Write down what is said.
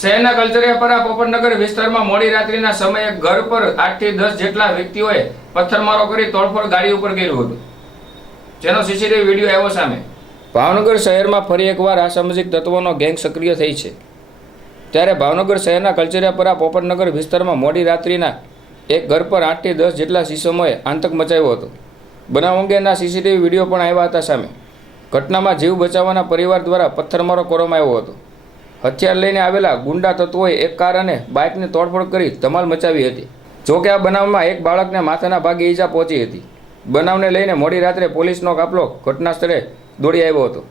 શહેરના કલ્ચરિયાપરા પોપટનગર વિસ્તારમાં મોડી રાત્રિના સમયે ઘર પર 8 થી 10 જેટલા વ્યક્તિઓએ પથ્થરમારો કરી તોડફોડ ગાડી ઉપર કર્યું હતું, જેનો સીસીટીવી વિડીયો આવ્યો સામે। ભાવનગર શહેરમાં ફરી એકવાર અસામાજિક તત્વોનો ગેંગ સક્રિય થઈ છે, ત્યારે ભાવનગર શહેરના કલ્ચરિયાપરા પોપટનગર વિસ્તારમાં મોડી રાત્રિના એક ઘર પર 8 થી 10 જેટલા શીશમોએ આતંક મચાવ્યો હતો। બનાવ અંગેના સીસીટીવી વિડીયો પણ આવ્યા હતા સામે। ઘટનામાં જીવ બચાવવાના પરિવાર દ્વારા પથ્થરમારો કરવામાં આવ્યો હતો। હથિયાર લઈને આવેલા ગુંડા તત્વોએ એક કાર અને બાઇકની તોડફોડ કરી ધમાલ મચાવી હતી। જોકે આ બનાવમાં એક બાળકને માથાના ભાગે ઈજા પહોંચી હતી। બનાવને લઈને મોડી રાત્રે પોલીસનો કાફલો ઘટના સ્થળે દોડી આવ્યો હતો।